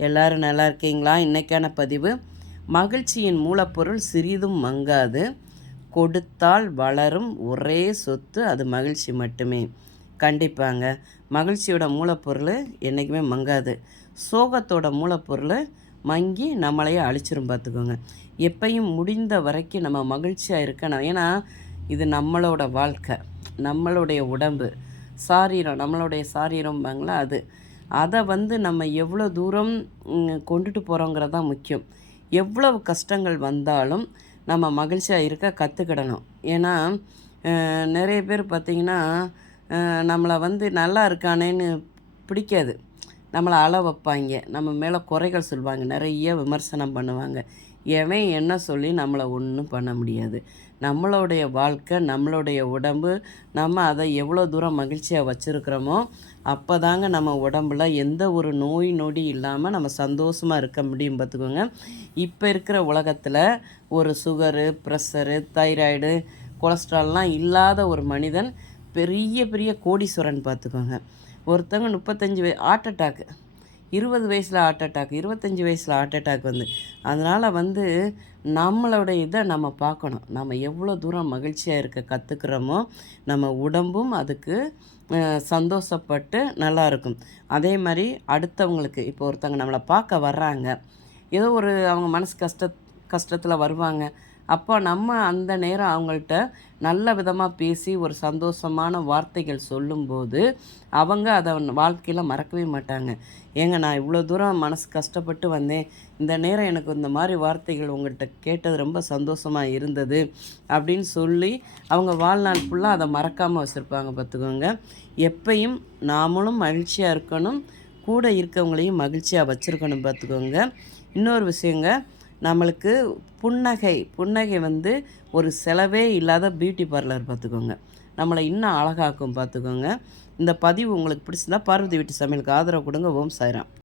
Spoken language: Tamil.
எல்லாரும் நல்லா இருக்கீங்களா? இன்றைக்கான பதிவு மகிழ்ச்சியின் மூலப்பொருள் சிறிதும் மங்காது கொடுத்தால் வளரும் ஒரே சொத்து அது மகிழ்ச்சி மட்டுமே. கண்டிப்பாங்க. மகிழ்ச்சியோட மூலப்பொருள் என்றைக்குமே மங்காது. சோகத்தோட மூலப்பொருள் மங்கி நம்மளையே அழிச்சிரும் பார்த்துக்கோங்க எப்பையும் முடிந்த வரைக்கும் நம்ம மகிழ்ச்சியாக இருக்கணும். ஏன்னா இது நம்மளோட வாழ்க்கை. நம்மளுடைய உடம்பு. சாரீரம் நம்மளுடைய சாரீரம்பாங்களா அது. அதை வந்து நம்ம எவ்வளோ தூரம் கொண்டுட்டு போகிறோங்கிறது தான் முக்கியம். எவ்வளவு கஷ்டங்கள் வந்தாலும் நம்ம மகிழ்ச்சியாக இருக்க கற்றுக்கிடணும் ஏன்னா நிறைய பேர் பார்த்திங்கன்னா நம்மளை வந்து நல்லா இருக்கானேன்னு பிடிக்காது. நம்மளை அள வைப்பாங்க. நம்ம மேலே குறைகள் சொல்லுவாங்க. நிறைய விமர்சனம் பண்ணுவாங்க. எவன் என்ன சொல்லி நம்மளை ஒன்றும் பண்ண முடியாது. நம்மளுடைய வாழ்க்கை நம்மளுடைய உடம்பு நம்ம அதை எவ்வளோ தூரம் மகிழ்ச்சியாக வச்சுருக்கிறோமோ அப்போ தாங்க நம்ம உடம்புல எந்த ஒரு நோய் நொடி இல்லாமல் நம்ம சந்தோஷமாக இருக்க முடியும் பார்த்துக்கோங்க. இப்போ இருக்கிற உலகத்தில் ஒரு சுகரு ப்ரெஷரு தைராய்டு கொலஸ்ட்ரால்லாம் இல்லாத ஒரு மனிதன் பெரிய பெரிய கோடீஸ்வரன் பார்த்துக்கோங்க. ஒருத்தவங்க முப்பத்தஞ்சு ஹார்ட் அட்டாக்கு இருபது வயசில் ஹார்ட் அட்டாக் இருபத்தஞ்சி வயசில் ஹார்ட் அட்டாக் வந்து. அதனால் வந்து நம்மளோட இதை நம்ம பார்க்கணும். நம்ம எவ்வளோ தூரம் மகிழ்ச்சியாக இருக்க கற்றுக்குறோமோ நம்ம உடம்பும் அதுக்கு சந்தோஷப்பட்டு நல்லாயிருக்கும் அதே மாதிரி அடுத்தவங்களுக்கு இப்போ ஒருத்தவங்க நம்மளை பார்க்க வர்றாங்க. ஏதோ ஒரு அவங்க மனசு கஷ்ட கஷ்டத்தில் வருவாங்க. அப்போ நம்ம அந்த நேரம் அவங்கள்ட்ட நல்ல விதமாக பேசி ஒரு சந்தோஷமான வார்த்தைகள் சொல்லும்போது அவங்க அதை வாழ்க்கையில் மறக்கவே மாட்டாங்க. ஏங்க நான் இவ்வளோ தூரம் மனசு கஷ்டப்பட்டு வந்தேன். இந்த நேரம் எனக்கு இந்த மாதிரி வார்த்தைகள் உங்கள்கிட்ட கேட்டது ரொம்ப சந்தோஷமாக இருந்தது அப்படின்னு சொல்லி அவங்க வாழ்நாள் ஃபுல்லாக அதை மறக்காமல் வச்சுருப்பாங்க பார்த்துக்கோங்க. எப்பையும் நாமளும் மகிழ்ச்சியாக இருக்கணும். கூட இருக்கவங்களையும் மகிழ்ச்சியாக வச்சுருக்கணும் பார்த்துக்கோங்க. இன்னொரு விஷயங்க நம்மளுக்கு புன்னகை புன்னகை வந்து ஒரு செலவே இல்லாத பியூட்டி பார்லர் பார்த்துக்கோங்க. நம்மளை இன்னும் அழகாக்கும் பார்த்துக்கோங்க. இந்த பதிவு உங்களுக்கு பிடிச்சிருந்தா பார்வதி வீட்டு சமையலுக்கு ஆதரவு கொடுங்க. ஓம் சாய்ராம்.